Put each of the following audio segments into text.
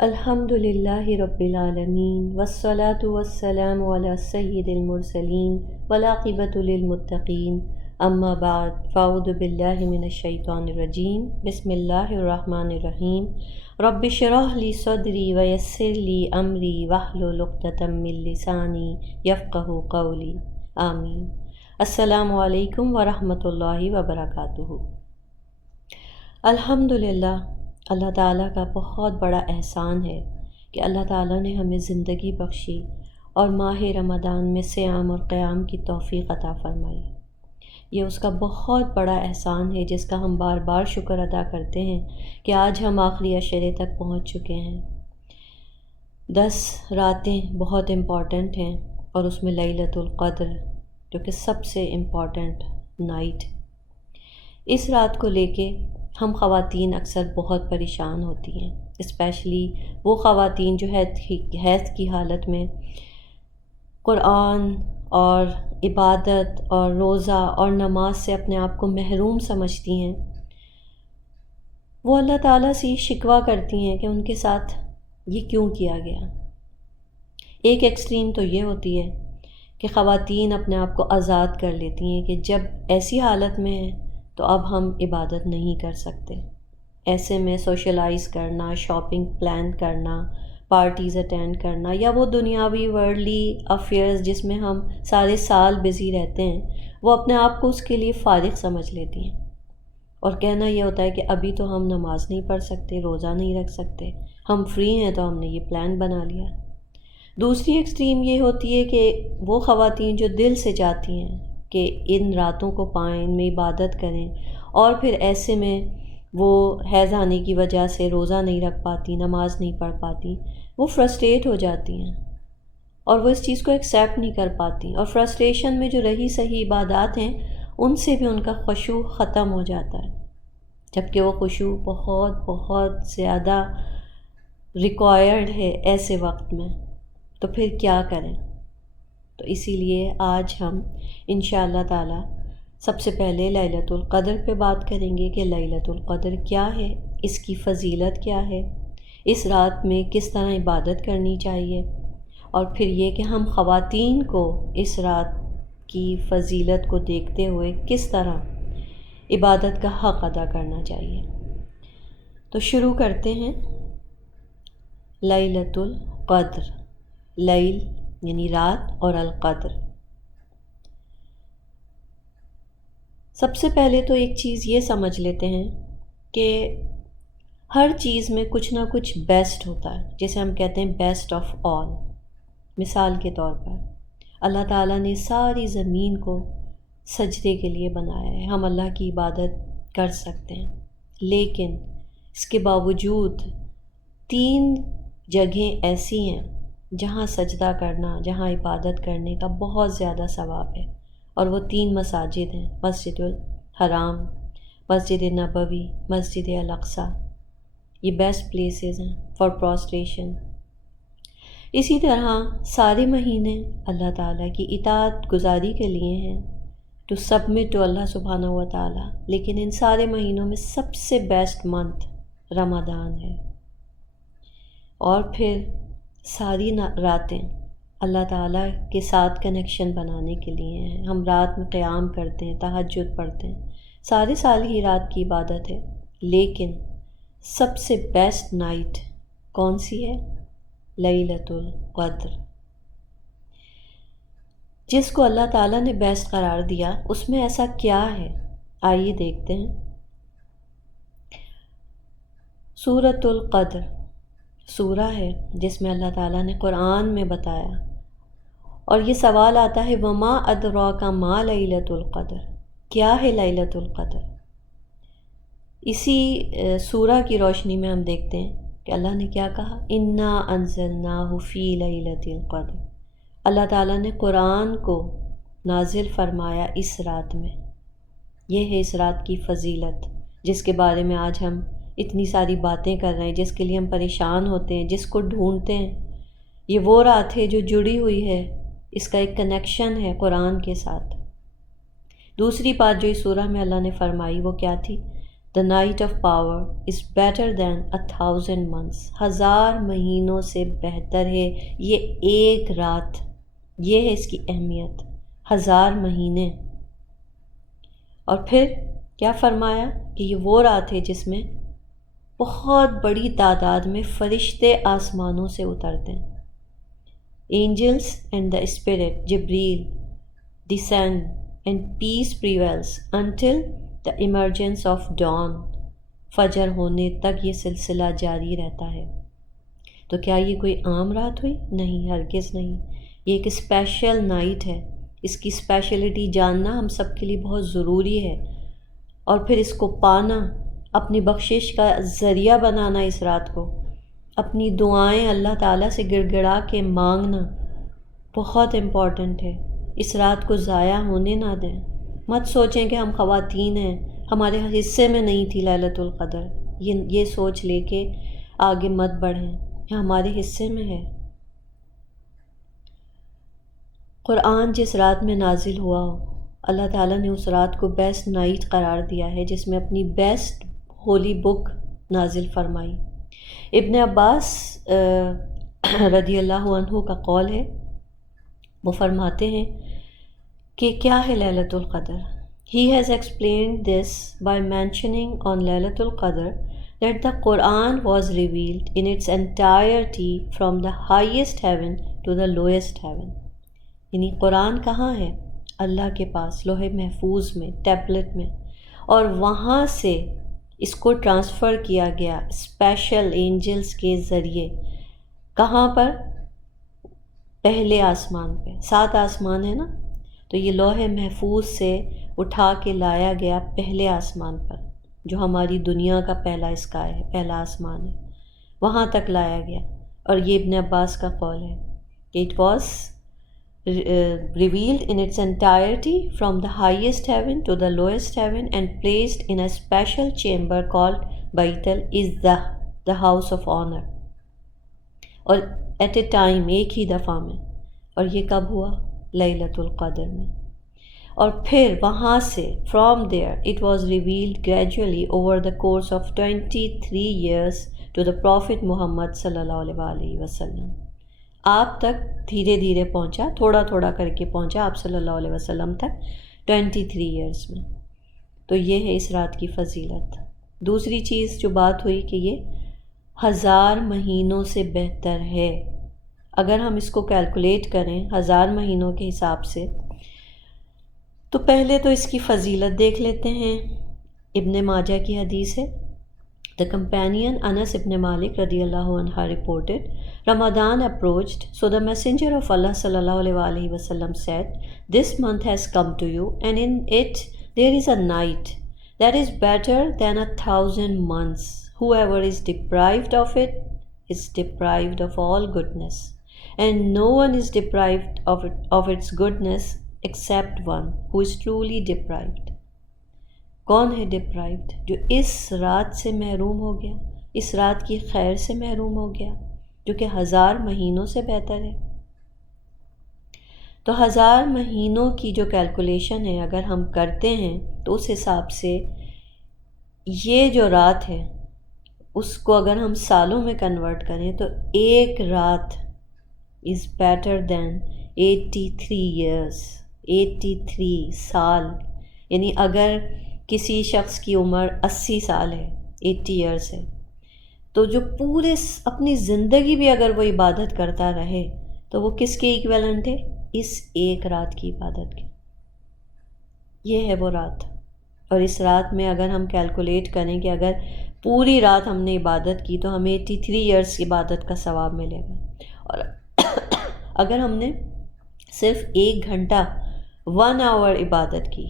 الحمد للہ رب العالمین والصلاة والسلام علی سید المرسلین والعاقبۃ للمتقین اما بعد فاعوذ باللہ من الشیطان الرجیم بسم اللہ الرحمن الرحیم رب اشرح لی صدری ویسر لی امری واحلل عقدۃ من لسانی یفقہوا قولی آمین۔ السلام علیکم ورحمۃ اللہ وبرکاتہ۔ الحمدللہ، اللہ تعالیٰ کا بہت بڑا احسان ہے کہ اللہ تعالیٰ نے ہمیں زندگی بخشی اور ماہ رمضان میں صیام اور قیام کی توفیق عطا فرمائی۔ یہ اس کا بہت بڑا احسان ہے جس کا ہم بار بار شکر ادا کرتے ہیں کہ آج ہم آخری عشرے تک پہنچ چکے ہیں۔ 10 راتیں بہت امپورٹنٹ ہیں اور اس میں لیلۃ القدر جو کہ سب سے امپورٹنٹ نائٹ، اس رات کو لے کے ہم خواتین اکثر بہت پریشان ہوتی ہیں، اسپیشلی وہ خواتین جو حیض کی حالت میں قرآن اور عبادت اور روزہ اور نماز سے اپنے آپ کو محروم سمجھتی ہیں۔ وہ اللہ تعالیٰ سے شکوہ کرتی ہیں کہ ان کے ساتھ یہ کیوں کیا گیا۔ ایک ایکسٹریم تو یہ ہوتی ہے کہ خواتین اپنے آپ کو آزاد کر لیتی ہیں کہ جب ایسی حالت میں ہیں تو اب ہم عبادت نہیں کر سکتے۔ ایسے میں سوشلائز کرنا، شاپنگ پلان کرنا، پارٹیز اٹینڈ کرنا یا وہ دنیاوی ورلڈلی افیئرز جس میں ہم سارے سال بزی رہتے ہیں، وہ اپنے آپ کو اس کے لیے فارغ سمجھ لیتی ہیں اور کہنا یہ ہوتا ہے کہ ابھی تو ہم نماز نہیں پڑھ سکتے، روزہ نہیں رکھ سکتے، ہم فری ہیں تو ہم نے یہ پلان بنا لیا۔ دوسری ایکسٹریم یہ ہوتی ہے کہ وہ خواتین جو دل سے چاہتی ہیں کہ ان راتوں کو پائیں، ان میں عبادت کریں، اور پھر ایسے میں وہ حیض آنے کی وجہ سے روزہ نہیں رکھ پاتی، نماز نہیں پڑھ پاتی، وہ فرسٹریٹ ہو جاتی ہیں اور وہ اس چیز کو ایکسیپٹ نہیں کر پاتی، اور فرسٹریشن میں جو رہی صحیح عبادات ہیں ان سے بھی ان کا خشوع ختم ہو جاتا ہے، جبکہ وہ خشوع بہت بہت زیادہ ریکوائرڈ ہے ایسے وقت میں۔ تو پھر کیا کریں؟ تو اسی لیے آج ہم انشاءاللہ تعالی سب سے پہلے لیلۃ القدر پہ بات کریں گے کہ لیلۃ القدر کیا ہے، اس کی فضیلت کیا ہے، اس رات میں کس طرح عبادت کرنی چاہیے، اور پھر یہ کہ ہم خواتین کو اس رات کی فضیلت کو دیکھتے ہوئے کس طرح عبادت کا حق ادا کرنا چاہیے۔ تو شروع کرتے ہیں۔ لیلۃ القدر، لیل یعنی رات اور القدر۔ سب سے پہلے تو ایک چیز یہ سمجھ لیتے ہیں کہ ہر چیز میں کچھ نہ کچھ بیسٹ ہوتا ہے، جسے ہم کہتے ہیں بیسٹ آف آل۔ مثال کے طور پر اللہ تعالیٰ نے ساری زمین کو سجدے کے لیے بنایا ہے، ہم اللہ کی عبادت کر سکتے ہیں، لیکن اس کے باوجود 3 جگہیں ایسی ہیں جہاں سجدہ کرنا، جہاں عبادت کرنے کا بہت زیادہ ثواب ہے، اور وہ 3 مساجد ہیں، مسجد الحرام، مسجد نبوی، مسجد الاقصی۔ یہ بیسٹ پلیسز ہیں فار پروسٹریشن۔ اسی طرح سارے مہینے اللہ تعالیٰ کی اطاعت گزاری کے لیے ہیں، ٹو سبمٹ ٹو اللہ سبحانہ و تعالیٰ، لیکن ان سارے مہینوں میں سب سے بیسٹ منتھ رمضان ہے۔ اور پھر ساری راتیں اللہ تعالیٰ کے ساتھ کنیکشن بنانے کے لیے ہیں، ہم رات میں قیام کرتے ہیں، تہجد پڑھتے ہیں، سارے سال ہی رات کی عبادت ہے، لیکن سب سے بیسٹ نائٹ کون سی ہے؟ لیلۃ القدر۔ جس کو اللہ تعالیٰ نے بیسٹ قرار دیا اس میں ایسا کیا ہے؟ آئیے دیکھتے ہیں۔ سورۃ القدر سورہ ہے جس میں اللہ تعالیٰ نے قرآن میں بتایا، اور یہ سوال آتا ہے وما ادراک ما لیلۃ القدر، کیا ہے لیلۃ القدر؟ اسی سورہ کی روشنی میں ہم دیکھتے ہیں کہ اللہ نے کیا کہا، انا انزلناہ فی لیلۃ القدر۔ اللہ تعالیٰ نے قرآن کو نازل فرمایا اس رات میں۔ یہ ہے اس رات کی فضیلت جس کے بارے میں آج ہم اتنی ساری باتیں کر رہے ہیں، جس کے لیے ہم پریشان ہوتے ہیں، جس کو ڈھونڈتے ہیں۔ یہ وہ رات ہے جو جڑی ہوئی ہے، اس کا ایک کنیکشن ہے قرآن کے ساتھ۔ دوسری بات جو اس سورہ میں اللہ نے فرمائی وہ کیا تھی؟ The night of power is better than 1,000 months. 1000 مہینوں سے بہتر ہے یہ ایک رات. یہ ہے اس کی اہمیت. 1000 مہینے. اور پھر کیا فرمایا کہ یہ وہ رات ہے جس میں بہت بڑی تعداد میں فرشتے آسمانوں سے اترتے ہیں. Angels and the Spirit, Jibreel, descend and peace prevails until the emergence of dawn. فجر ہونے تک یہ سلسلہ جاری رہتا ہے. تو کیا یہ کوئی عام رات ہوئی؟ نہیں، ہرگز نہیں. یہ ایک اسپیشل نائٹ ہے. اس کی اسپیشلٹی جاننا ہم سب کے لیے بہت ضروری ہے، اور پھر اس کو پانا، اپنی بخشش کا ذریعہ بنانا اس رات کو، اپنی دعائیں اللہ تعالیٰ سے گڑ گڑا کے مانگنا بہت امپورٹنٹ ہے. اس رات کو ضائع ہونے نہ دیں. مت سوچیں کہ ہم خواتین ہیں، ہمارے حصے میں نہیں تھی لیلۃ القدر. یہ سوچ لے کے آگے مت بڑھیں. یہ ہمارے حصے میں ہے. قرآن جس رات میں نازل ہوا ہو، اللہ تعالیٰ نے اس رات کو بیسٹ نائٹ قرار دیا ہے، جس میں اپنی بیسٹ ہولی بک نازل فرمائی. ابن عباس رضی اللہ عنہ کا قول ہے، وہ فرماتے ہیں کہ کیا ہے لیلۃ القدر. He has explained this by mentioning on Laylatul Qadr that the Quran was revealed in its entirety from the highest heaven to the lowest heaven. یعنی قرآن کہاں ہے؟ اللہ کے پاس، لوح محفوظ میں، ٹیبلٹ میں، اور وہاں سے اس کو ٹرانسفر کیا گیا اسپیشل اینجلز کے ذریعے. کہاں پر؟ پہلے آسمان پہ. 7 آسمان ہے نا، تو یہ لوح محفوظ سے اٹھا کے لایا گیا پہلے آسمان پر، جو ہماری دنیا کا پہلا اسکائی ہے، پہلا آسمان ہے، وہاں تک لایا گیا. اور یہ ابن عباس کا قول ہے کہ it was revealed in its entirety from the highest heaven to the lowest heaven and placed in a special chamber called Bait al-Izzah, the house of honor. اور ایٹ اے ٹائم، ایک ہی دفعہ میں. اور یہ کب ہوا؟ لیلۃ القدر میں. اور پھر وہاں سے from there it was revealed gradually over the course of 23 years to the prophet Muhammad صلی اللہ علیہ وسلم. آپ تک دھیرے دھیرے پہنچا، تھوڑا تھوڑا کر کے پہنچا آپ صلی اللہ علیہ وسلم تک 23 years میں. تو یہ ہے اس رات کی فضیلت. دوسری چیز جو بات ہوئی کہ یہ 1000 مہینوں سے بہتر ہے. اگر ہم اس کو کیلکولیٹ کریں 1000 مہینوں کے حساب سے، تو پہلے تو اس کی فضیلت دیکھ لیتے ہیں. ابن ماجہ کی حدیث ہے، The companion Anas ibn Malik radiallahu anha reported, Ramadan approached, so the messenger of Allah sallallahu alaihi wasallam said, This month has come to you, and in it there is a night that is better than 1,000 months. Whoever is deprived of it is deprived of all goodness, and no one is deprived of its goodness except one who is truly deprived. کون ہے deprived? جو اس رات سے محروم ہو گیا، اس رات کی خیر سے محروم ہو گیا، جو کہ 1000 مہینوں سے بہتر ہے. تو 1000 مہینوں کی جو کیلکولیشن ہے اگر ہم کرتے ہیں تو اس حساب سے یہ جو رات ہے اس کو اگر ہم سالوں میں کنورٹ کریں تو ایک رات از بیٹر دین 83 years. 83 سال. یعنی اگر کسی شخص کی عمر 80 سال ہے، 80 years ہے، تو جو پورے اپنی زندگی بھی اگر وہ عبادت کرتا رہے تو وہ کس کے ایکویلنٹ ہے؟ اس ایک رات کی عبادت کے. یہ ہے وہ رات. اور اس رات میں اگر ہم کیلکولیٹ کریں کہ اگر پوری رات ہم نے عبادت کی تو ہمیں 83 years کی عبادت کا ثواب ملے گا. اور اگر ہم نے صرف 1 گھنٹہ 1 hour عبادت کی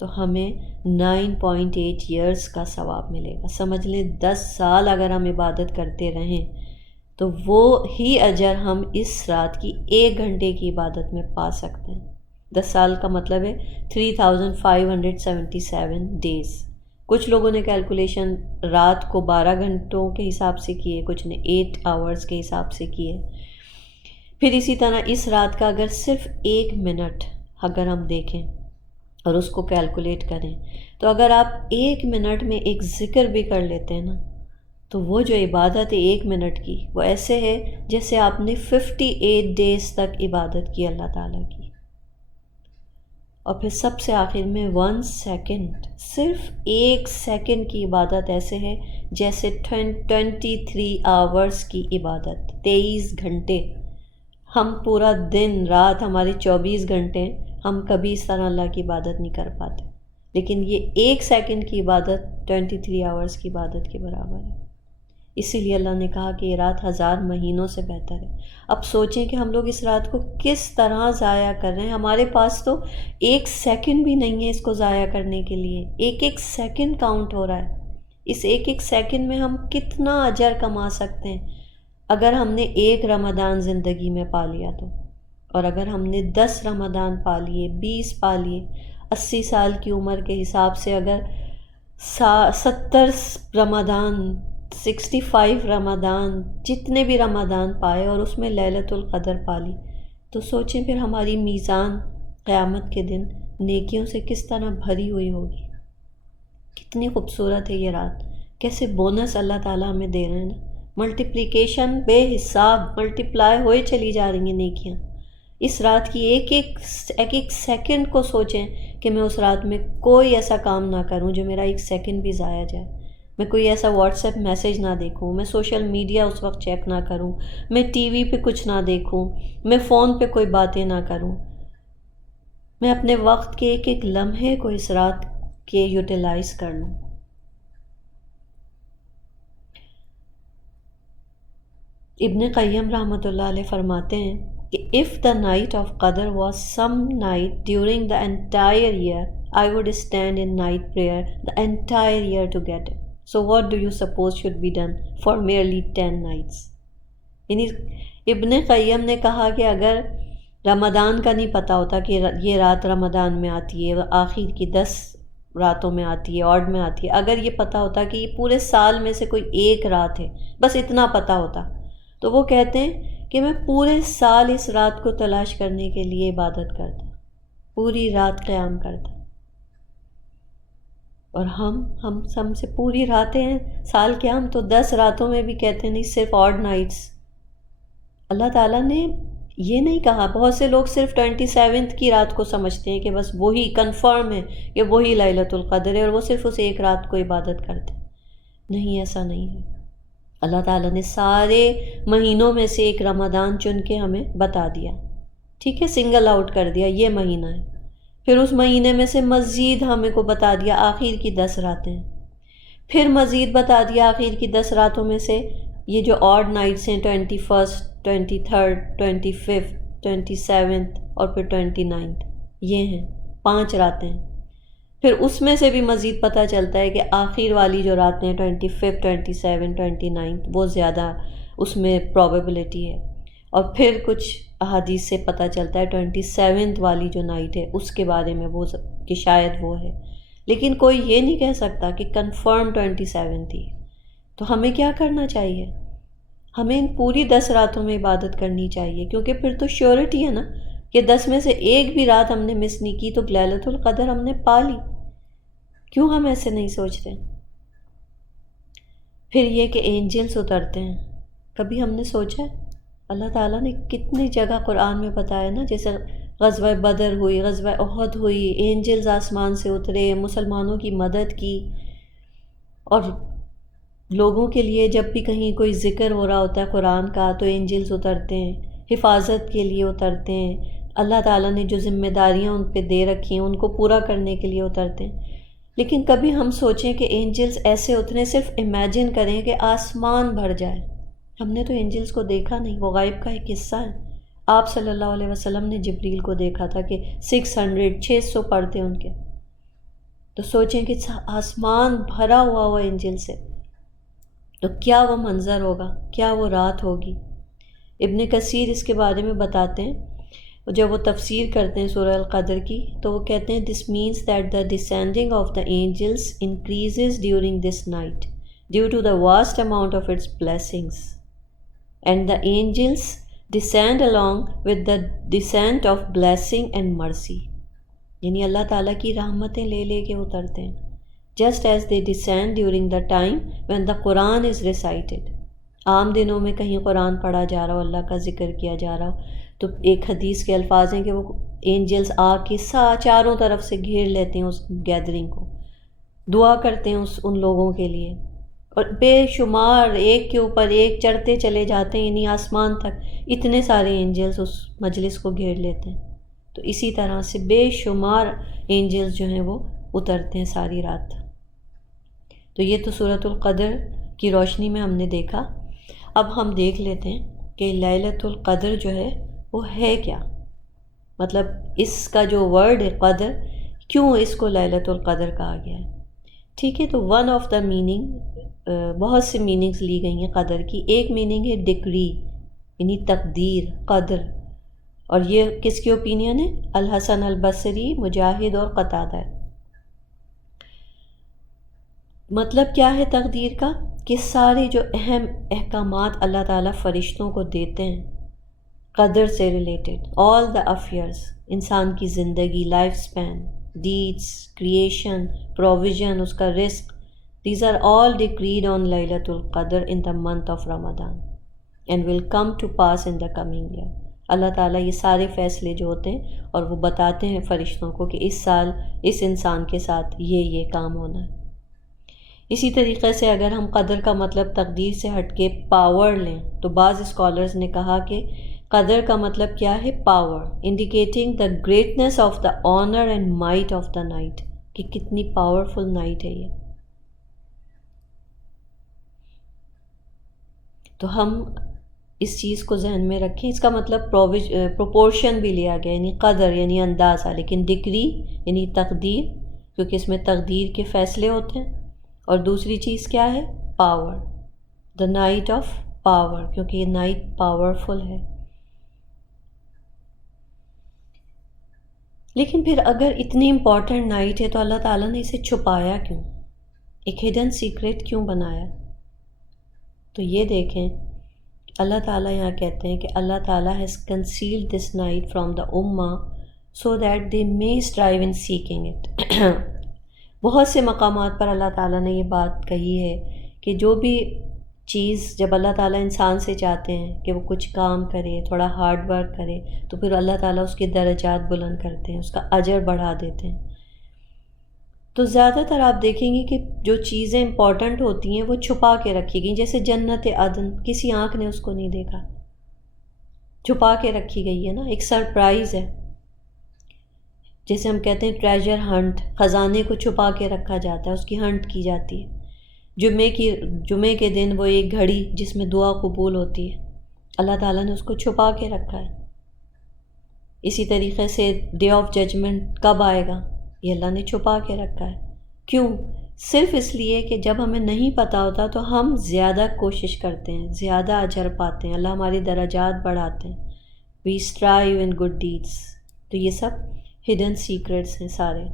تو ہمیں 9.8 years کا ثواب ملے گا. سمجھ لیں 10 سال اگر ہم عبادت کرتے رہیں تو وہ ہی اجر ہم اس رات کی 1 گھنٹے کی عبادت میں پا سکتے ہیں. 10 سال کا مطلب ہے 3577 days. کچھ لوگوں نے کیلکولیشن رات کو 12 گھنٹوں کے حساب سے کیے، کچھ نے 8 hours کے حساب سے کیے. پھر اسی طرح اس رات کا اگر صرف 1 منٹ اگر ہم دیکھیں اور اس کو کیلکولیٹ کریں تو اگر آپ 1 منٹ میں ایک ذکر بھی کر لیتے ہیں نا تو وہ جو عبادت ہے 1 منٹ کی وہ ایسے ہے جیسے آپ نے 58 ڈیز تک عبادت کی اللہ تعالیٰ کی. اور پھر سب سے آخر میں 1 سیکنڈ، صرف 1 سیکنڈ کی عبادت ایسے ہے جیسے 23 آورز کی عبادت، 23 گھنٹے. ہم پورا دن رات ہمارے 24 گھنٹے، ہم کبھی اس طرح اللہ کی عبادت نہیں کر پاتے، لیکن یہ 1 سیکنڈ کی عبادت 23 آورز کی عبادت کے برابر ہے. اسی لیے اللہ نے کہا کہ یہ رات 1000 مہینوں سے بہتر ہے. اب سوچیں کہ ہم لوگ اس رات کو کس طرح ضائع کر رہے ہیں. ہمارے پاس تو 1 سیکنڈ بھی نہیں ہے اس کو ضائع کرنے کے لیے. ایک سیکنڈ کاؤنٹ ہو رہا ہے. اس ایک سیکنڈ میں ہم کتنا اجر کما سکتے ہیں اگر ہم نے 1 رمضان زندگی میں پا لیا تو. اور اگر ہم نے 10 رمضان پا لیے، 20 پا لیے، 80 سال کی عمر کے حساب سے اگر 70 رمضان، 65 رمضان، جتنے بھی رمضان پائے اور اس میں لیلۃ القدر پالی، تو سوچیں پھر ہماری میزان قیامت کے دن نیکیوں سے کس طرح بھری ہوئی ہوگی. کتنی خوبصورت ہے یہ رات، کیسے بونس اللہ تعالیٰ ہمیں دے رہے ہیں نا. ملٹیپلیکیشن بے حساب ملٹیپلائی ہوئے چلی جا رہی ہیں نیکیاں. اس رات کی ایک سیکنڈ کو سوچیں کہ میں اس رات میں کوئی ایسا کام نہ کروں جو میرا 1 سیکنڈ بھی ضائع جائے. میں کوئی ایسا واٹس ایپ میسیج نہ دیکھوں، میں سوشل میڈیا اس وقت چیک نہ کروں، میں ٹی وی پہ کچھ نہ دیکھوں، میں فون پہ کوئی باتیں نہ کروں. میں اپنے وقت کے ایک لمحے کو اس رات کے یوٹیلائز کر لوں. ابن قیم رحمۃ اللہ علیہ فرماتے ہیں کہ if the night of Qadr was some night during the entire year, I would stand in night prayer the entire year to get it. So what do you suppose should be done for merely 10 nights? یعنی ابن قیم نے کہا کہ اگر رمضان کا نہیں پتہ ہوتا کہ یہ رات رمضان میں آتی ہے، آخر کی 10 راتوں میں آتی ہے، آڈ میں آتی ہے، اگر یہ پتہ ہوتا کہ یہ پورے سال میں سے کوئی ایک رات ہے، بس اتنا پتہ ہوتا، تو وہ کہتے ہیں کہ میں پورے سال اس رات کو تلاش کرنے کے لیے عبادت کرتا، پوری رات قیام کرتا. اور ہم سے پوری راتیں ہیں سال کے، ہم تو 10 راتوں میں بھی کہتے نہیں، صرف آڈ نائٹس. اللہ تعالیٰ نے یہ نہیں کہا. بہت سے لوگ صرف 27 کی رات کو سمجھتے ہیں کہ بس وہی کنفرم ہے کہ وہی لیلۃ القدر ہے اور وہ صرف اس ایک رات کو عبادت کرتے. نہیں، ایسا نہیں ہے. اللہ تعالیٰ نے سارے مہینوں میں سے ایک رمضان چن کے ہمیں بتا دیا، ٹھیک ہے، سنگل آؤٹ کر دیا یہ مہینہ ہے. پھر اس مہینے میں سے مزید ہمیں کو بتا دیا آخر کی 10 راتیں، پھر مزید بتا دیا آخر کی 10 راتوں میں سے یہ جو آڈ نائٹس ہیں 21، 23، 25، 27 اور پھر 29، یہ ہیں 5 راتیں. پھر اس میں سے بھی مزید پتہ چلتا ہے کہ آخر والی جو راتیں 25، 27، 29 وہ زیادہ اس میں پروبیبلٹی ہے. اور پھر کچھ احادیث سے پتہ چلتا ہے 27 والی جو نائٹ ہے اس کے بارے میں وہ کہ شاید وہ ہے، لیکن کوئی یہ نہیں کہہ سکتا کہ کنفرم 27 تھی. تو ہمیں کیا کرنا چاہیے؟ ہمیں ان پوری 10 راتوں میں عبادت کرنی چاہیے، کیونکہ پھر تو شیورٹی ہے نا کہ 10 میں سے ایک بھی رات ہم نے مس نہیں کی تو لیلۃ القدر ہم نے پا لی. کیوں ہم ایسے نہیں سوچتے؟ پھر یہ کہ اینجلز اترتے ہیں، کبھی ہم نے سوچا ہے؟ اللہ تعالیٰ نے کتنی جگہ قرآن میں بتایا نا، جیسے غزوہ بدر ہوئی، غزوہ احد ہوئی، اینجلز آسمان سے اترے، مسلمانوں کی مدد کی. اور لوگوں کے لیے جب بھی کہیں کوئی ذکر ہو رہا ہوتا ہے قرآن کا تو اینجلز اترتے ہیں، حفاظت کے لیے اترتے ہیں. اللہ تعالیٰ نے جو ذمہ داریاں ان پہ دے رکھی ہیں ان کو پورا کرنے کے لیے اترتے ہیں. لیکن کبھی ہم سوچیں کہ اینجلز ایسے اتریں، صرف امیجن کریں کہ آسمان بھر جائے. ہم نے تو اینجلز کو دیکھا نہیں، وہ غائب کا ایک حصہ ہے. آپ صلی اللہ علیہ وسلم نے جبریل کو دیکھا تھا کہ 600 پر تھے ان کے. تو سوچیں کہ آسمان بھرا ہوا اینجل سے، تو کیا وہ منظر ہوگا، کیا وہ رات ہوگی. ابن کثیر اس کے بارے میں بتاتے ہیں، جب وہ تفسیر کرتے ہیں سورہ القدر کی تو وہ کہتے ہیں this means that the descending of the angels increases during this night due to the vast amount of its blessings and the angels descend along with the descent of blessing and mercy. یعنی اللہ تعالیٰ کی رحمتیں لے لے کے اترتے ہیں. Just as they descend during the time when the Quran is recited. عام دنوں میں کہیں قرآن پڑھا جا رہا ہو، اللہ کا ذکر کیا جا رہا ہو، تو ایک حدیث کے الفاظ ہیں کہ وہ اینجلز آ کے چاروں طرف سے گھیر لیتے ہیں اس گیدرنگ کو، دعا کرتے ہیں ان لوگوں کے لیے، اور بے شمار ایک کے اوپر ایک چڑھتے چلے جاتے ہیں، یعنی آسمان تک اتنے سارے اینجلز اس مجلس کو گھیر لیتے ہیں. تو اسی طرح سے بے شمار اینجلز جو ہیں وہ اترتے ہیں ساری رات. تو یہ تو سورۃ القدر کی روشنی میں ہم نے دیکھا. اب ہم دیکھ لیتے ہیں کہ لیلۃ القدر جو ہے وہ ہے کیا، مطلب اس کا جو ورڈ ہے قدر، کیوں اس کو لیلۃ القدر کہا گیا ہے. ٹھیک ہے، تو ون آف دا میننگ، بہت سے میننگز لی گئی ہیں قدر کی. ایک میننگ ہے ڈگری، یعنی تقدیر، قدر. اور یہ کس کی اوپینین ہے؟ الحسن البصری، مجاہد اور قتادہ. مطلب کیا ہے تقدیر کا؟ کہ سارے جو اہم احکامات اللہ تعالیٰ فرشتوں کو دیتے ہیں قدر سے ریلیٹڈ، آل دا افیئرس، انسان کی زندگی، life span, deeds, creation, provision, اس کا رزق، these are all decreed on لیلۃ القدر in the month of Ramadan and will come to pass in the coming year. اللہ تعالیٰ یہ سارے فیصلے جو ہوتے ہیں اور وہ بتاتے ہیں فرشتوں کو کہ اس سال اس انسان کے ساتھ یہ کام ہونا ہے. اسی طریقے سے اگر ہم قدر کا مطلب تقدیر سے ہٹ کے پاور لیں تو بعض اسکالرز نے کہا کہ قدر کا مطلب کیا ہے؟ Power, indicating the greatness of the honour and might of the night, کہ کتنی پاورفل نائٹ ہے یہ. تو ہم اس چیز کو ذہن میں رکھیں. اس کا مطلب پروپورشن بھی لیا گیا، یعنی قدر یعنی اندازہ، لیکن ڈگری یعنی تقدیر، کیونکہ اس میں تقدیر کے فیصلے ہوتے ہیں. اور دوسری چیز کیا ہے؟ Power, the night of power, کیونکہ یہ نائٹ پاورفل ہے. لیکن پھر اگر اتنی امپورٹنٹ نائٹ ہے تو اللہ تعالیٰ نے اسے چھپایا کیوں؟ ایک ہڈن سیکرٹ کیوں بنایا؟ تو یہ دیکھیں، اللہ تعالیٰ یہاں کہتے ہیں کہ اللہ تعالیٰ has concealed this night from the امہ so that they may strive in seeking it. بہت سے مقامات پر اللہ تعالیٰ نے یہ بات کہی ہے کہ جو بھی چیز جب اللہ تعالیٰ انسان سے چاہتے ہیں کہ وہ کچھ کام کرے، تھوڑا ہارڈ ورک کرے، تو پھر اللہ تعالیٰ اس کے درجات بلند کرتے ہیں، اس کا اجر بڑھا دیتے ہیں. تو زیادہ تر آپ دیکھیں گے کہ جو چیزیں امپورٹنٹ ہوتی ہیں وہ چھپا کے رکھی گئی، جیسے جنت عدن، کسی آنکھ نے اس کو نہیں دیکھا، چھپا کے رکھی گئی ہے نا، ایک سرپرائز ہے. جیسے ہم کہتے ہیں ٹریجر ہنٹ، خزانے کو چھپا کے رکھا جاتا ہے، اس کی ہنٹ کی جاتی ہے. جمعے کے دن وہ ایک گھڑی جس میں دعا قبول ہوتی ہے، اللہ تعالیٰ نے اس کو چھپا کے رکھا ہے. اسی طریقے سے ڈے آف ججمنٹ کب آئے گا، یہ اللہ نے چھپا کے رکھا ہے. کیوں؟ صرف اس لیے کہ جب ہمیں نہیں پتہ ہوتا تو ہم زیادہ کوشش کرتے ہیں، زیادہ اجر پاتے ہیں، اللہ ہماری درجات بڑھاتے ہیں. وی اسٹرائیو ان گڈ ڈیڈس. تو یہ سب ہڈن سیکرٹس ہیں سارے.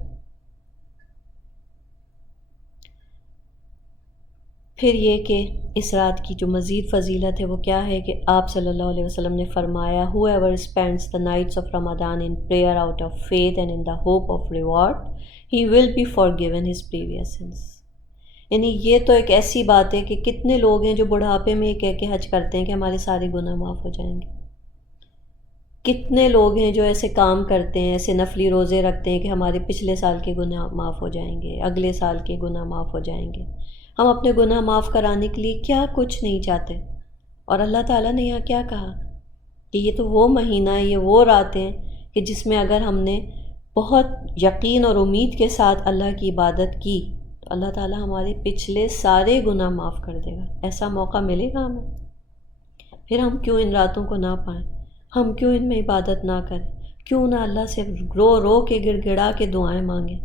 پھر یہ کہ اس رات کی جو مزید فضیلت ہے وہ کیا ہے کہ آپ صلی اللہ علیہ وسلم نے فرمایا whoever spends the nights of Ramadan in prayer out of faith and in the hope of reward, he will be forgiven his previous sins. یعنی یہ تو ایک ایسی بات ہے کہ کتنے لوگ ہیں جو بڑھاپے میں یہ کہہ کے حج کرتے ہیں کہ ہمارے سارے گناہ معاف ہو جائیں گے. کتنے لوگ ہیں جو ایسے کام کرتے ہیں، ایسے نفلی روزے رکھتے ہیں کہ ہمارے پچھلے سال کے گناہ معاف ہو جائیں گے، اگلے سال کے گناہ معاف ہو جائیں گے. ہم اپنے گناہ معاف کرانے کے لیے کیا کچھ نہیں چاہتے. اور اللہ تعالیٰ نے یہاں کیا کہا کہ یہ تو وہ مہینہ ہے، یہ وہ راتیں کہ جس میں اگر ہم نے بہت یقین اور امید کے ساتھ اللہ کی عبادت کی تو اللہ تعالیٰ ہمارے پچھلے سارے گناہ معاف کر دے گا. ایسا موقع ملے گا ہمیں. پھر ہم کیوں ان راتوں کو نہ پائیں؟ ہم کیوں ان میں عبادت نہ کریں؟ کیوں نہ اللہ سے رو رو کے گڑ گڑا کے دعائیں مانگیں؟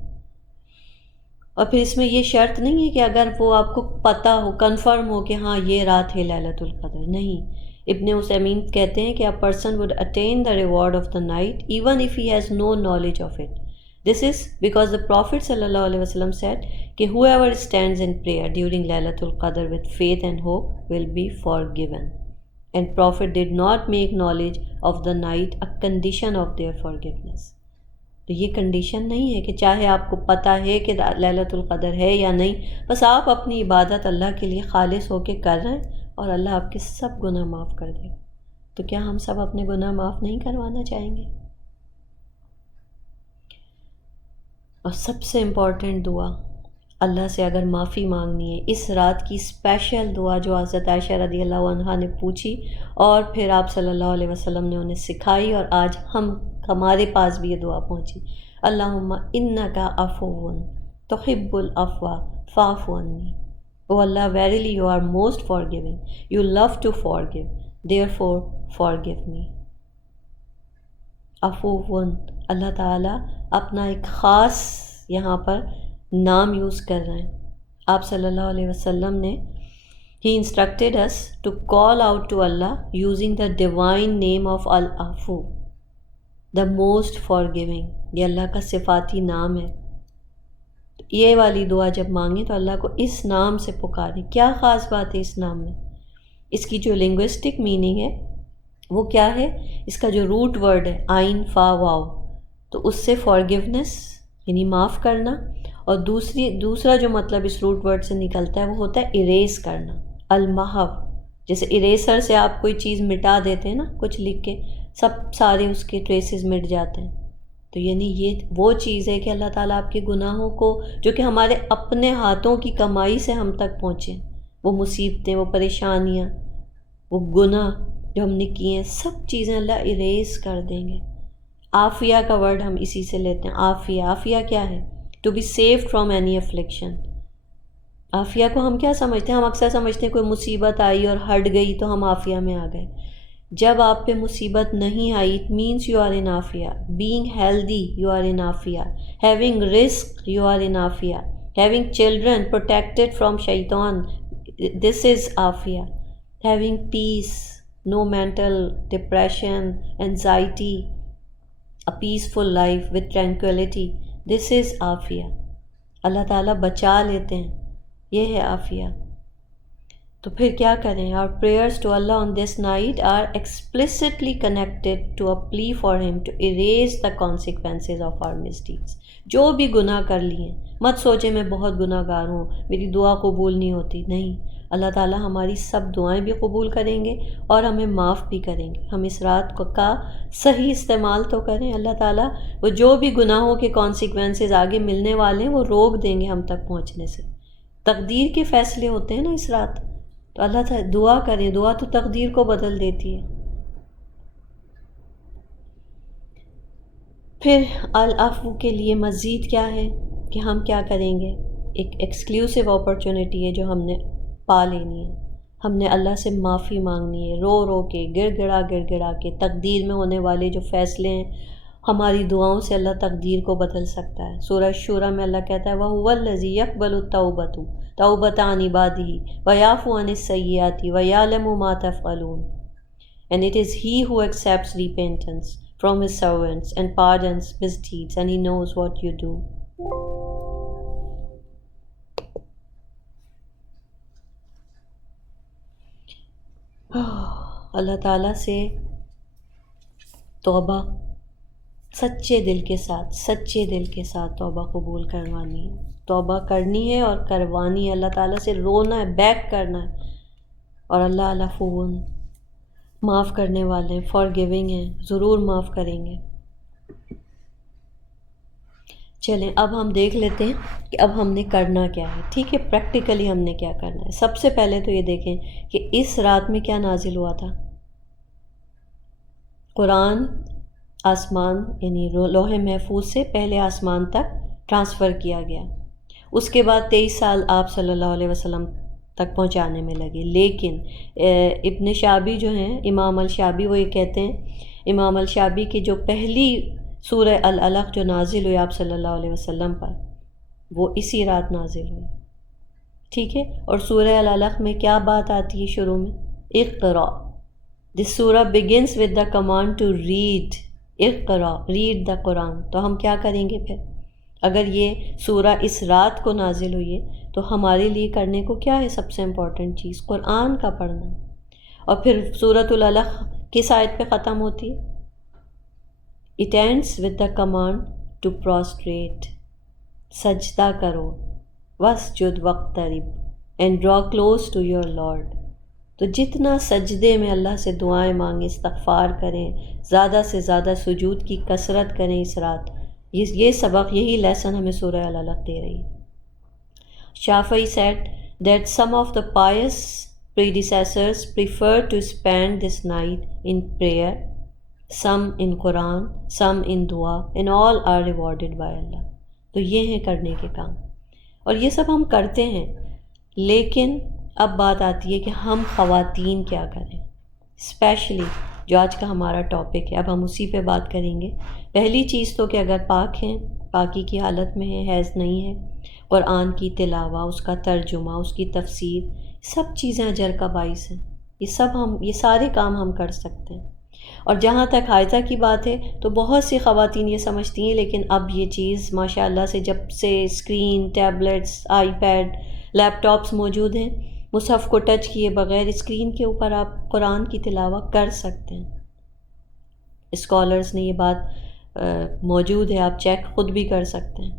اور پھر اس میں یہ شرط نہیں ہے کہ اگر وہ آپ کو پتہ ہو، کنفرم ہو کہ ہاں یہ رات ہے لیلۃ القدر. نہیں، ابن عثیمین کہتے ہیں کہ a person would attain the reward of the night even if he has no knowledge of it. This is because the Prophet صلی اللہ علیہ وسلم said کہ whoever stands in prayer during لیلۃ القدر with faith and hope will be forgiven. And Prophet did not make knowledge of the night a condition of their forgiveness. تو یہ condition نہیں ہے کہ چاہے آپ کو پتہ ہے کہ لیلۃ القدر ہے یا نہیں، بس آپ اپنی عبادت اللہ کے لیے خالص ہو کے کر رہے ہیں اور اللہ آپ کے سب گناہ معاف کر دے گا۔ تو کیا ہم سب اپنے گناہ معاف نہیں کروانا چاہیں گے؟ اور سب سے امپورٹنٹ دعا اللہ سے اگر معافی مانگنی ہے، اس رات کی اسپیشل دعا جو حضرت عائشہ رضی اللہ عنہا نے پوچھی اور پھر آپ صلی اللہ علیہ وسلم نے انہیں سکھائی، اور آج ہمارے پاس بھی یہ دعا پہنچی، اللہم انک عفو تحب العفو فاعف عنی۔ او اللہ، verily you are most forgiving, you love to forgive, therefore forgive me۔ عفوٌ، اللہ تعالیٰ اپنا ایک خاص یہاں پر نام یوز کر رہے ہیں۔ آپ صلی اللہ علیہ وسلم نے He instructed us to call out to Allah using the divine name of Al-Afu, the most forgiving۔ یہ اللہ کا صفاتی نام ہے۔ یہ والی دعا جب مانگیں تو اللہ کو اس نام سے پکاریں۔ کیا خاص بات ہے اس نام میں؟ اس کی جو لنگوسٹک میننگ ہے وہ کیا ہے؟ اس کا جو روٹ ورڈ ہے آئین فا واو، تو اس سے فارگیونیس یعنی معاف کرنا، اور دوسرا جو مطلب اس روٹ ورڈ سے نکلتا ہے وہ ہوتا ہے اریز کرنا، المحو۔ جیسے اریسر سے آپ کوئی چیز مٹا دیتے ہیں نا، کچھ لکھ کے سب سارے اس کے ٹریسز مٹ جاتے ہیں، تو یعنی یہ وہ چیز ہے کہ اللہ تعالیٰ آپ کے گناہوں کو، جو کہ ہمارے اپنے ہاتھوں کی کمائی سے ہم تک پہنچے، وہ مصیبتیں، وہ پریشانیاں، وہ گناہ جو ہم نے کیے ہیں، سب چیزیں اللہ اریز کر دیں گے۔ عافیہ کا ورڈ ہم اسی سے لیتے ہیں۔ عافیہ کیا ہے؟ To be saved from any affliction. عافیہ کو ہم کیا سمجھتے ہیں؟ ہم اکثر سمجھتے ہیں کوئی مصیبت آئی اور ہٹ گئی تو ہم عافیہ میں آ گئے۔ جب آپ پہ مصیبت نہیں آئی، it means you are in عافیہ۔ Being healthy, you are in عافیہ۔ ہیونگ رزق، یو آر ان عافیہ۔ ہیونگ چلڈرن پروٹیکٹڈ فرام شیطان، دس از عافیہ۔ Having peace, no mental depression, anxiety, a peaceful life with tranquility, this is عافیہ۔ اللہ تعالیٰ بچا لیتے ہیں، یہ ہے عافیہ۔ تو پھر کیا کریں؟ Our prayers to Allah on this night are explicitly connected to a plea for Him to erase the consequences of our misdeeds۔ جو بھی گناہ کر لیے، مت سوچیں میں بہت گناہ گار ہوں، میری دعا قبول نہیں ہوتی، نہیں، اللہ تعالیٰ ہماری سب دعائیں بھی قبول کریں گے اور ہمیں معاف بھی کریں گے۔ ہم اس رات کا صحیح استعمال تو کریں، اللہ تعالیٰ وہ جو بھی گناہوں کے کانسیکوینسز آگے ملنے والے ہیں وہ روک دیں گے ہم تک پہنچنے سے۔ تقدیر کے فیصلے ہوتے ہیں نا اس رات، تو اللہ تعالیٰ دعا کریں، دعا تو تقدیر کو بدل دیتی ہے۔ پھر العفو کے لیے مزید کیا ہے کہ ہم کیا کریں گے؟ ایک ایکسکلوسیو اپرچونٹی ہے جو ہم نے پا لینی ہے۔ ہم نے اللہ سے معافی مانگنی ہے، رو رو کے، گڑ گڑا کے۔ تقدیر میں ہونے والے جو فیصلے ہیں، ہماری دعاؤں سے اللہ تقدیر کو بدل سکتا ہے۔ سورہ شورى میں اللہ کہتا ہے وَهُوَ الَّذِي يَقْبَلُ التَّوْبَةَ تَوْبَةَ عَنْ عِبَادِهِ وَيَعْفُو عَنِ السَّيِّئَاتِ وَيَعْلَمُ مَا تَفْعَلُونَ۔ And it is He who accepts repentance from His servants and pardons misdeeds, and He knows what you do۔ اللہ تعالیٰ سے توبہ سچے دل کے ساتھ توبہ قبول کروانی ہے، توبہ کرنی ہے اور کروانی ہے، اللہ تعالیٰ سے رونا ہے، بیک کرنا ہے۔ اور اللہ العفو، معاف کرنے والے ہیں، فارگیونگ ہیں، ضرور معاف کریں گے۔ چلیں اب ہم دیکھ لیتے ہیں کہ اب ہم نے کرنا کیا ہے، ٹھیک ہے؟ پریکٹیکلی ہم نے کیا کرنا ہے۔ سب سے پہلے تو یہ دیکھیں کہ اس رات میں کیا نازل ہوا تھا۔ قرآن آسمان یعنی لوح محفوظ سے پہلے آسمان تک ٹرانسفر کیا گیا، اس کے بعد 23 سال آپ صلی اللہ علیہ وسلم تک پہنچانے میں لگے۔ لیکن ابن شعبی جو ہیں، امام الشعبی، وہ یہ کہتے ہیں، امام الشعبی کی جو پہلی سورہ العلق جو نازل ہوئی آپ صلی اللہ علیہ وسلم پر، وہ اسی رات نازل ہوئی، ٹھیک ہے؟ اور سورہ العلق میں کیا بات آتی ہے شروع میں؟ اقرا۔ دس سورہ begins with the command to read، Iqra, read the قرآن۔ تو ہم کیا کریں گے پھر؟ اگر یہ سورہ اس رات کو نازل ہوئی ہے تو ہمارے لیے کرنے کو کیا ہے؟ سب سے امپورٹنٹ چیز قرآن کا پڑھنا۔ اور پھر سورۃ العلق کس آیت پہ ختم ہوتی ہے؟ It ends with the command to prostrate, سجدہ کرو, وَاسْجُدْ وَاقْتَرِب, and draw close to your Lord. تو جتنا سجدے میں اللہ سے دعائیں مانگیں, استغفار کریں, زیادہ سے زیادہ سجود کی کثرت کریں اس رات. یہ سبق, یہی لیسن ہمیں سورہ العلق دے رہی ہے. Shafi'i said that some of the pious predecessors preferred to spend this night in prayer, some in Quran, some in dua, and all are rewarded by Allah. تو یہ ہیں کرنے کے کام, اور یہ سب ہم کرتے ہیں. لیکن اب بات آتی ہے کہ ہم خواتین کیا کریں, اسپیشلی جو آج کا ہمارا ٹاپک ہے. اب ہم اسی پہ بات کریں گے. پہلی چیز تو کہ اگر پاک ہیں, پاکی کی حالت میں ہے, حیض نہیں ہے, قرآن کی تلاوہ, اس کا ترجمہ, اس کی تفسیر, سب چیزیں اجر کا باعث ہیں. یہ سارے کام ہم کر سکتے ہیں. اور جہاں تک حائضہ کی بات ہے تو بہت سی خواتین یہ سمجھتی ہیں, لیکن اب یہ چیز ماشاء اللہ سے جب سے screen, tablets, iPad, laptops موجود ہیں, مصحف کو ٹچ کیے بغیر اسکرین کے اوپر آپ قرآن کی تلاوہ کر سکتے ہیں. اسکالرز نے یہ بات موجود ہے, آپ چیک خود بھی کر سکتے ہیں.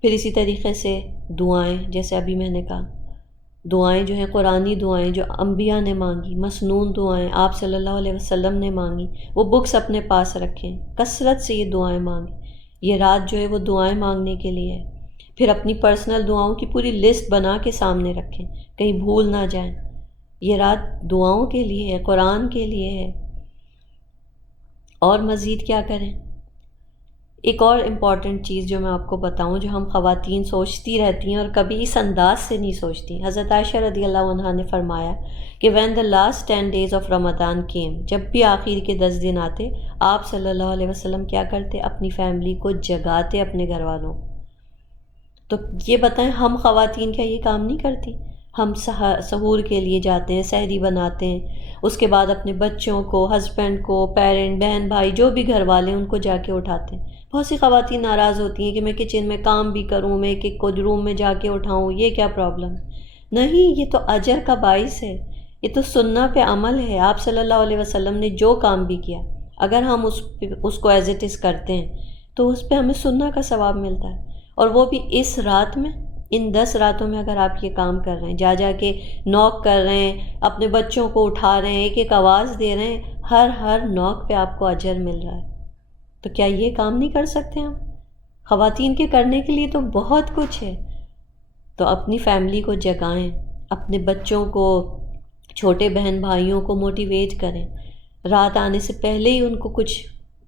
پھر اسی طریقے سے دعائیں, جیسے ابھی میں نے کہا, دعائیں جو ہیں قرآنی دعائیں جو انبیاء نے مانگی, مسنون دعائیں آپ صلی اللہ علیہ وسلم نے مانگی, وہ بکس اپنے پاس رکھیں, کثرت سے یہ دعائیں مانگیں. یہ رات جو ہے وہ دعائیں مانگنے کے لیے ہے. پھر اپنی پرسنل دعاؤں کی پوری لسٹ بنا کے سامنے رکھیں, کہیں بھول نہ جائیں. یہ رات دعاؤں کے لیے ہے, قرآن کے لیے ہے. اور مزید کیا کریں؟ ایک اور امپورٹنٹ چیز جو میں آپ کو بتاؤں, جو ہم خواتین سوچتی رہتی ہیں اور کبھی اس انداز سے نہیں سوچتی. حضرت عائشہ رضی اللہ عنہا نے فرمایا کہ when the last 10 days of Ramadan came, جب بھی آخر کے 10 دن آتے, آپ صلی اللہ علیہ وسلم کیا کرتے, اپنی فیملی کو جگاتے, اپنے گھر والوں. تو یہ بتائیں ہم خواتین کیا یہ کام نہیں کرتی؟ ہم سحور کے لیے جاتے ہیں, سحری بناتے ہیں, اس کے بعد اپنے بچوں کو, ہسبینڈ کو, پیرنٹ, بہن بھائی جو بھی گھر والے ہیں ان کو جا کے اٹھاتے ہیں. بہت سی خواتین ناراض ہوتی ہیں کہ میں کچن میں کام بھی کروں, میں ایک کو روم میں جا کے اٹھاؤں, یہ کیا پرابلم؟ نہیں, یہ تو اجر کا باعث ہے, یہ تو سنہ پہ عمل ہے. آپ صلی اللہ علیہ وسلم نے جو کام بھی کیا, اگر ہم اس کو ایز اٹ از کرتے ہیں تو اس پہ ہمیں سنہ کا ثواب ملتا ہے. اور وہ بھی اس رات میں, ان 10 راتوں میں اگر آپ یہ کام کر رہے ہیں, جا کے نوک کر رہے ہیں, اپنے بچوں کو اٹھا رہے ہیں, ایک ایک آواز دے رہے ہیں, ہر نوک پہ آپ کو اجر مل رہا ہے, تو کیا یہ کام نہیں کر سکتے ہم؟ خواتین کے کرنے کے لیے تو بہت کچھ ہے. تو اپنی فیملی کو جگائیں, اپنے بچوں کو, چھوٹے بہن بھائیوں کو موٹیویٹ کریں. رات آنے سے پہلے ہی ان کو کچھ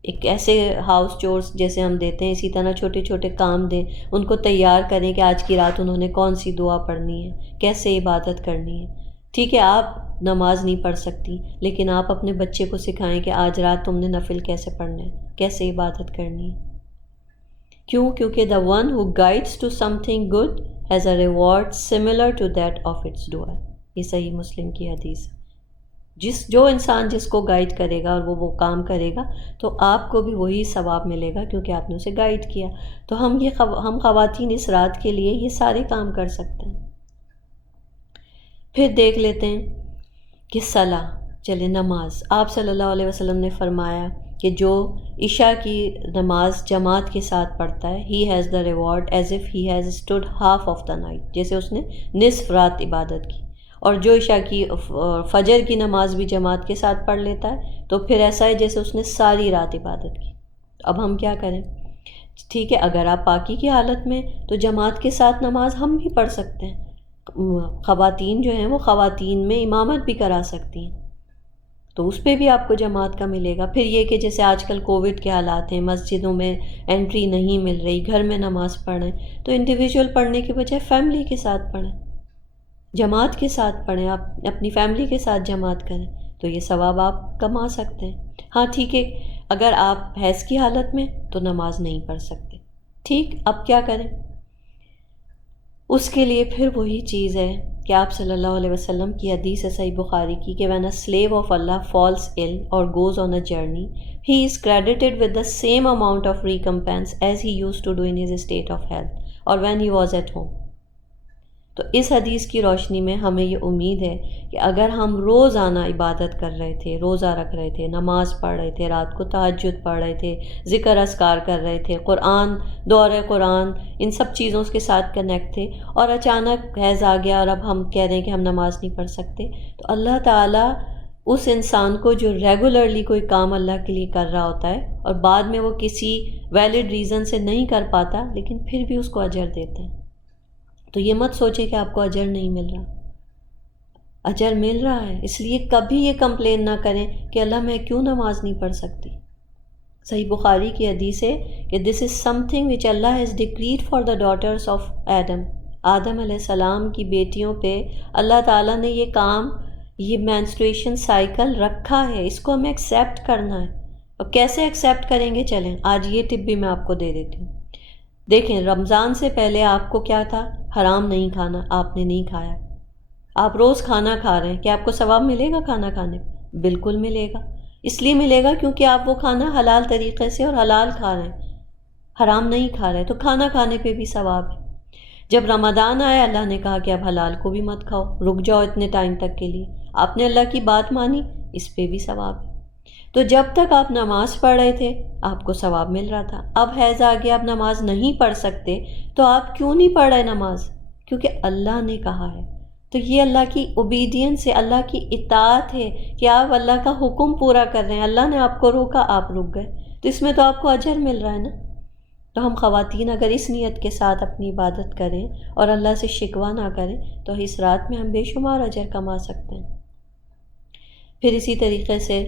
ایک ایسے ہاؤس چورس جیسے ہم دیتے ہیں, اسی طرح چھوٹے چھوٹے کام دیں, ان کو تیار کریں کہ آج کی رات انہوں نے کون سی دعا پڑھنی ہے, کیسے عبادت کرنی ہے. ٹھیک ہے آپ نماز نہیں پڑھ سکتی, لیکن آپ اپنے بچے کو سکھائیں کہ آج رات تم نے نفل کیسے پڑھنا ہے, کیسے عبادت کرنی ہے. کیوں؟ کیونکہ the one who guides to something good has a reward similar to that of its doer. یہ صحیح مسلم کی حدیث ہے. جو انسان جس کو گائیڈ کرے گا اور وہ کام کرے گا تو آپ کو بھی وہی ثواب ملے گا, کیونکہ آپ نے اسے گائیڈ کیا. تو ہم خواتین اس رات کے لیے یہ سارے کام کر سکتے ہیں. پھر دیکھ لیتے ہیں کہ صلاح, چلے نماز. آپ صلی اللہ علیہ وسلم نے فرمایا کہ جو عشاء کی نماز جماعت کے ساتھ پڑھتا ہے, he has the reward as if he has stood half of the night, جیسے اس نے نصف رات عبادت کی. اور جو عشاء کی فجر کی نماز بھی جماعت کے ساتھ پڑھ لیتا ہے تو پھر ایسا ہے جیسے اس نے ساری رات عبادت کی. اب ہم کیا کریں؟ ٹھیک ہے, اگر آپ پاکی کی حالت میں تو جماعت کے ساتھ نماز ہم بھی پڑھ سکتے ہیں. خواتین جو ہیں وہ خواتین میں امامت بھی کرا سکتی ہیں, تو اس پہ بھی آپ کو جماعت کا ملے گا. پھر یہ کہ جیسے آج کل کووڈ کے حالات ہیں, مسجدوں میں انٹری نہیں مل رہی, گھر میں نماز پڑھیں, تو انڈیویجول پڑھنے کے بجائے فیملی کے ساتھ پڑھیں, جماعت کے ساتھ پڑھیں, آپ اپنی فیملی کے ساتھ جماعت کریں, تو یہ ثواب آپ کما سکتے ہیں. ہاں ٹھیک ہے, اگر آپ حیض کی حالت میں تو نماز نہیں پڑھ سکتے. ٹھیک, اب کیا کریں؟ اس کے لیے پھر وہی چیز ہے کہ آپ صلی اللہ علیہ وسلم کی حدیث ہے صحیح بخاری کی کہ when a slave of Allah falls ill or goes on a journey, he is credited with the same amount of recompense as he used to do in his state of health or when he was at home. تو اس حدیث کی روشنی میں ہمیں یہ امید ہے کہ اگر ہم روزانہ عبادت کر رہے تھے، روزہ رکھ رہے تھے، نماز پڑھ رہے تھے، رات کو تہجد پڑھ رہے تھے، ذکر اذکار کر رہے تھے، دورہ قرآن، ان سب چیزوں کے ساتھ کنیکٹ تھے، اور اچانک حیض آ گیا اور اب ہم کہہ رہے ہیں کہ ہم نماز نہیں پڑھ سکتے، تو اللہ تعالیٰ اس انسان کو جو ریگولرلی کوئی کام اللہ کے لیے کر رہا ہوتا ہے اور بعد میں وہ کسی ویلڈ ریزن سے نہیں کر پاتا لیکن پھر بھی اس کو اجر دیتے ہیں۔ تو یہ مت سوچیں کہ آپ کو اجر نہیں مل رہا، اجر مل رہا ہے، اس لیے کبھی یہ کمپلین نہ کریں کہ اللہ میں کیوں نماز نہیں پڑھ سکتی۔ صحیح بخاری کی حدیث ہے کہ دس از some thing which Allah has ڈکریڈ for the daughters of Adam, آدم علیہ السلام کی بیٹیوں پہ اللہ تعالیٰ نے یہ کام، یہ مینسٹریشن سائیکل رکھا ہے، اس کو ہمیں ایکسیپٹ کرنا ہے۔ اور کیسے ایکسیپٹ کریں گے؟ چلیں آج یہ ٹپ بھی میں آپ کو دے دیتی ہوں۔ دیکھیں، رمضان سے پہلے آپ کو کیا تھا؟ حرام نہیں کھانا، آپ نے نہیں کھایا۔ آپ روز کھانا کھا رہے ہیں، کیا آپ کو ثواب ملے گا کھانا کھانے پہ؟ بالکل ملے گا، اس لیے ملے گا کیونکہ آپ وہ کھانا حلال طریقے سے اور حلال کھا رہے ہیں، حرام نہیں کھا رہے، تو کھانا کھانے پہ بھی ثواب ہے۔ جب رمضان آیا اللہ نے کہا کہ اب حلال کو بھی مت کھاؤ، رک جاؤ اتنے ٹائم تک کے لیے، آپ نے اللہ کی بات مانی، اس پہ بھی ثواب ہے۔ تو جب تک آپ نماز پڑھ رہے تھے آپ کو ثواب مل رہا تھا، اب حیض آ گیا، آپ نماز نہیں پڑھ سکتے، تو آپ کیوں نہیں پڑھ رہے نماز؟ کیونکہ اللہ نے کہا ہے۔ تو یہ اللہ کی اوبیڈینس ہے، اللہ کی اطاعت ہے کہ آپ اللہ کا حکم پورا کر رہے ہیں، اللہ نے آپ کو روکا، آپ رک گئے، تو اس میں تو آپ کو اجر مل رہا ہے نا۔ تو ہم خواتین اگر اس نیت کے ساتھ اپنی عبادت کریں اور اللہ سے شکوہ نہ کریں تو اس رات میں ہم بے شمار اجر کما سکتے ہیں۔ پھر اسی طریقے سے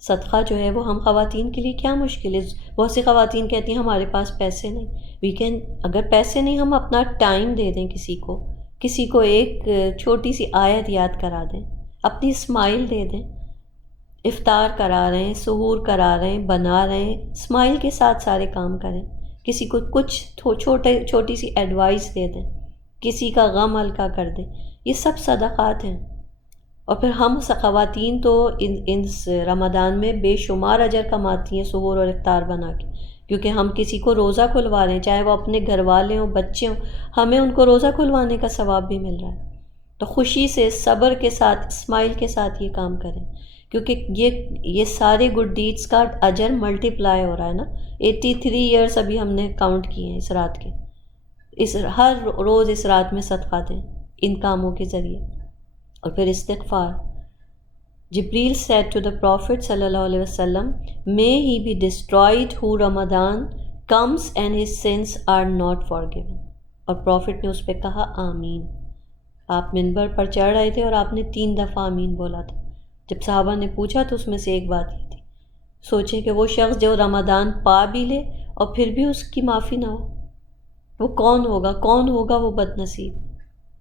صدقہ جو ہے وہ ہم خواتین کے لیے کیا مشکل ہے؟ بہت سی خواتین کہتی ہیں ہمارے پاس پیسے نہیں، اگر پیسے نہیں، ہم اپنا ٹائم دے دیں، کسی کو ایک چھوٹی سی آیت یاد کرا دیں، اپنی اسمائل دے دیں، افطار کرا رہے ہیں، سحور کرا رہے ہیں، بنا رہے ہیں، اسمائل کے ساتھ سارے کام کریں، کسی کو کچھ چھوٹی سی ایڈوائس دے دیں، کسی کا غم ہلکا کر دیں، یہ سب صدقات ہیں۔ اور پھر ہم خواتین تو ان رمضان میں بے شمار اجر کماتی ہیں سحور اور افطار بنا کے، کیونکہ ہم کسی کو روزہ کھلوا رہے ہیں، چاہے وہ اپنے گھر والے ہوں، بچے ہوں، ہمیں ان کو روزہ کھلوانے کا ثواب بھی مل رہا ہے۔ تو خوشی سے، صبر کے ساتھ، اسمائل کے ساتھ یہ کام کریں، کیونکہ یہ سارے گڈ ڈیڈز کا اجر ملٹی پلائی ہو رہا ہے نا۔ 83 ایئرس ابھی ہم نے کاؤنٹ کیے ہیں اس رات کے، ہر روز اس رات میں صدقہ دیں ان کاموں کے ذریعے۔ اور پھر استغفار۔ جبریل said to the Prophet صلی اللہ علیہ وسلم, may he be destroyed who Ramadan comes and his sins are not forgiven. اور پروفٹ نے اس پہ کہا آمین۔ آپ منبر پر چڑھ رہے تھے اور آپ نے 3 دفعہ آمین بولا تھا۔ جب صحابہ نے پوچھا تو اس میں سے ایک بات یہ تھی، سوچیں کہ وہ شخص جو رمضان پا بھی لے اور پھر بھی اس کی معافی نہ ہو، وہ کون ہوگا وہ بد نصیب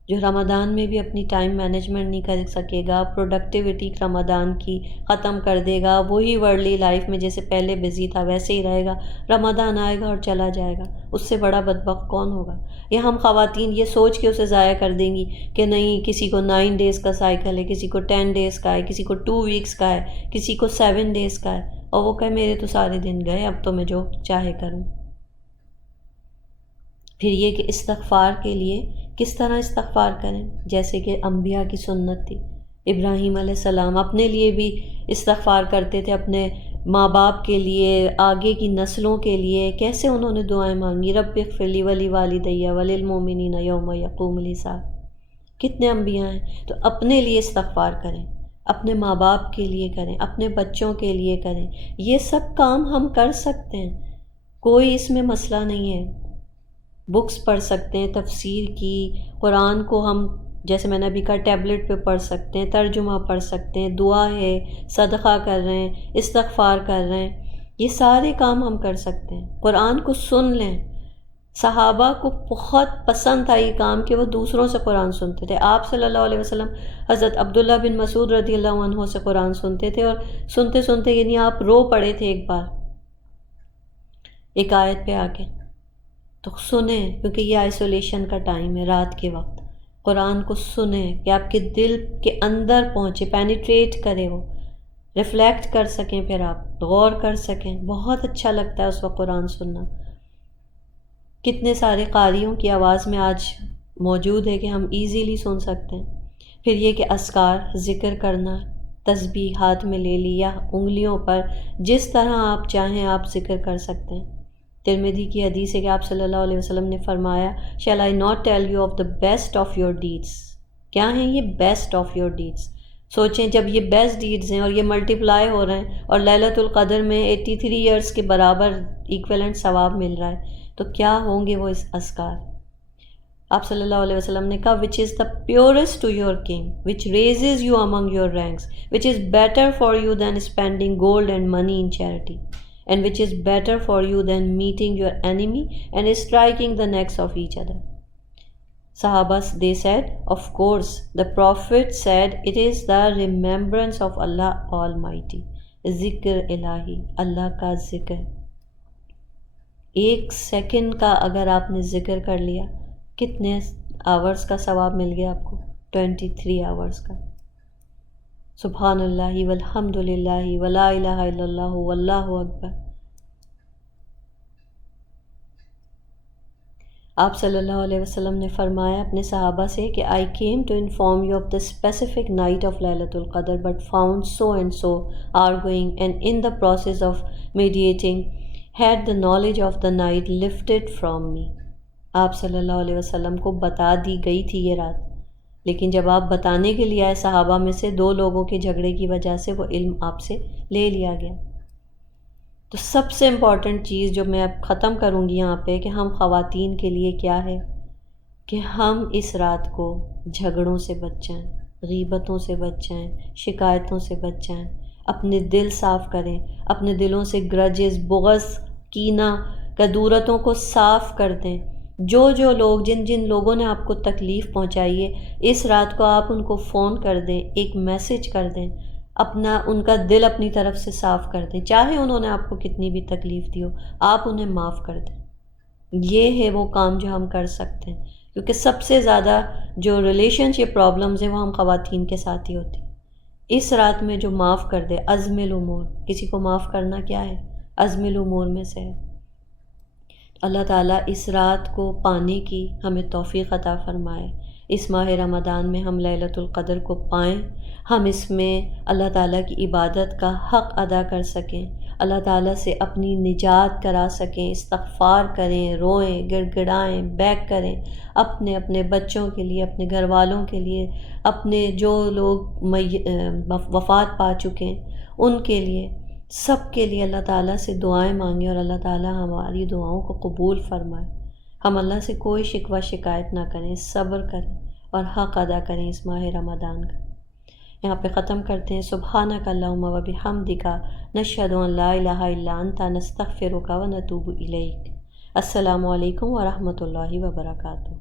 جو رمضان میں بھی اپنی ٹائم مینجمنٹ نہیں کر سکے گا، پروڈکٹیوٹی رمضان کی ختم کر دے گا، وہی ورلڈلی لائف میں جیسے پہلے بزی تھا ویسے ہی رہے گا، رمضان آئے گا اور چلا جائے گا، اس سے بڑا بدبخت کون ہوگا؟ یا ہم خواتین یہ سوچ کے اسے ضائع کر دیں گی کہ نہیں، کسی کو 9 days کا سائیکل ہے، کسی کو 10 days کا ہے، کسی کو 2 weeks کا ہے، کسی کو 7 days کا ہے، اور وہ کہے میرے تو سارے دن گئے، اب تو میں جو چاہے کروں۔ پھر یہ کہ استغفار کے لیے کس طرح استغفار کریں، جیسے کہ انبیاء کی سنت تھی۔ ابراہیم علیہ السلام اپنے لیے بھی استغفار کرتے تھے، اپنے ماں باپ کے لیے، آگے کی نسلوں کے لیے، کیسے انہوں نے دعائیں مانگی، رب اغفر لی ولی والدی وللمؤمنین یوم یقوم الحساب۔ کتنے انبیاء ہیں، تو اپنے لیے استغفار کریں، اپنے ماں باپ کے لیے کریں، اپنے بچوں کے لیے کریں، یہ سب کام ہم کر سکتے ہیں، کوئی اس میں مسئلہ نہیں ہے۔ بکس پڑھ سکتے ہیں تفسیر کی، قرآن کو ہم جیسے میں نے ابھی کہا ٹیبلٹ پہ پڑھ سکتے ہیں، ترجمہ پڑھ سکتے ہیں، دعا ہے، صدقہ کر رہے ہیں، استغفار کر رہے ہیں، یہ سارے کام ہم کر سکتے ہیں۔ قرآن کو سن لیں، صحابہ کو بہت پسند تھا یہ کام کہ وہ دوسروں سے قرآن سنتے تھے۔ آپ صلی اللہ علیہ وسلم حضرت عبداللہ بن مسعود رضی اللہ عنہ سے قرآن سنتے تھے، اور سنتے سنتے یعنی آپ رو پڑے تھے ایک بار ایک آیت پہ آ کے، تو سنیں، کیونکہ یہ آئسولیشن کا ٹائم ہے، رات کے وقت قرآن کو سنیں کہ آپ کے دل کے اندر پہنچے، پینیٹریٹ کرے، وہ ریفلیکٹ کر سکیں، پھر آپ غور کر سکیں۔ بہت اچھا لگتا ہے اس وقت قرآن سننا۔ کتنے سارے قاریوں کی آواز میں آج موجود ہے کہ ہم ایزیلی سن سکتے ہیں۔ پھر یہ کہ اذکار، ذکر کرنا، تسبیح ہاتھ میں لے لی یا انگلیوں پر جس طرح آپ چاہیں آپ ذکر کر سکتے ہیں۔ ترمذی کی حدیث ہے کہ آپ صلی اللہ علیہ وسلم نے فرمایا shall I not tell you of the best of your deeds, کیا ہیں یہ بیسٹ آف یور ڈیڈس؟ سوچیں جب یہ بیسٹ ڈیڈز ہیں اور یہ ملٹیپلائی ہو رہے ہیں اور لیلۃ القدر میں 83 ایئرس کے برابر ایکویلنٹ ثواب مل رہا ہے، تو کیا ہوں گے وہ اس اذکار؟ آپ صلی اللہ علیہ وسلم نے کہا which is the purest to your king, which raises you among your ranks, which is better for you than spending gold and money in charity, and which is better for you than meeting your enemy and striking the necks of each other. Sahabas, they said, of course. The Prophet said, it is the remembrance of Allah Almighty. ذکر الہی، اللہ کا ذکر۔ 1 second کا اگر آپ نے ذکر کر لیا، کتنے آورز کا ثواب مل گیا آپ کو؟ 23 آورز کا۔ سبحان اللہ والحمد للہ ولا الہ الا اللہ واللہ اکبر۔ آپ صلی اللہ علیہ وسلم نے فرمایا اپنے صحابہ سے کہ I came to inform you of the specific night of Laylatul Qadr but found so and so arguing and in the process of mediating had the knowledge of the night lifted from me. آپ صلی اللہ علیہ وسلم کو بتا دی گئی تھی یہ رات، لیکن جب آپ بتانے کے لیے آئے صحابہ میں سے 2 لوگوں کے جھگڑے کی وجہ سے وہ علم آپ سے لے لیا گیا۔ تو سب سے امپورٹنٹ چیز جو میں اب ختم کروں گی یہاں پہ کہ ہم خواتین کے لیے کیا ہے کہ ہم اس رات کو جھگڑوں سے بچ جائیں، غیبتوں سے بچ جائیں، شکایتوں سے بچ جائیں، اپنے دل صاف کریں، اپنے دلوں سے گرجز، بغض، کینہ، کدورتوں کو صاف کر دیں۔ جو لوگ جن لوگوں نے آپ کو تکلیف پہنچائی ہے اس رات کو آپ ان کو فون کر دیں، ایک میسج کر دیں، ان کا دل اپنی طرف سے صاف کر دیں، چاہے انہوں نے آپ کو کتنی بھی تکلیف دی ہو، آپ انہیں معاف کر دیں۔ یہ ہے وہ کام جو ہم کر سکتے ہیں، کیونکہ سب سے زیادہ جو ریلیشن شپ پرابلمز ہیں وہ ہم خواتین کے ساتھ ہی ہوتی ہیں۔ اس رات میں جو معاف کر دے، عزم الامور، کسی کو معاف کرنا کیا ہے؟ عزم الامور میں سے ہے۔ اللہ تعالیٰ اس رات کو پانے کی ہمیں توفیق عطا فرمائے، اس ماہ رمضان میں ہم لیلۃ القدر کو پائیں، ہم اس میں اللہ تعالیٰ کی عبادت کا حق ادا کر سکیں، اللہ تعالیٰ سے اپنی نجات کرا سکیں، استغفار کریں، روئیں، گڑ گڑائیں، بیک کریں، اپنے بچوں کے لیے، اپنے گھر والوں کے لیے، اپنے جو لوگ وفات پا چکے ہیں ان کے لیے، سب کے لیے اللہ تعالیٰ سے دعائیں مانگیں اور اللہ تعالیٰ ہماری دعاؤں کو قبول فرمائے۔ ہم اللہ سے کوئی شکوہ شکایت نہ کریں، صبر کریں اور حق ادا کریں اس ماہ رمضان کا۔ یہاں پہ ختم کرتے ہیں۔ سبحانک اللہم و بحمدک نشہد ان لا الہ الا انت نستغفرک و نتوب الیک۔ السلام علیکم ورحمۃ اللہ وبرکاتہ۔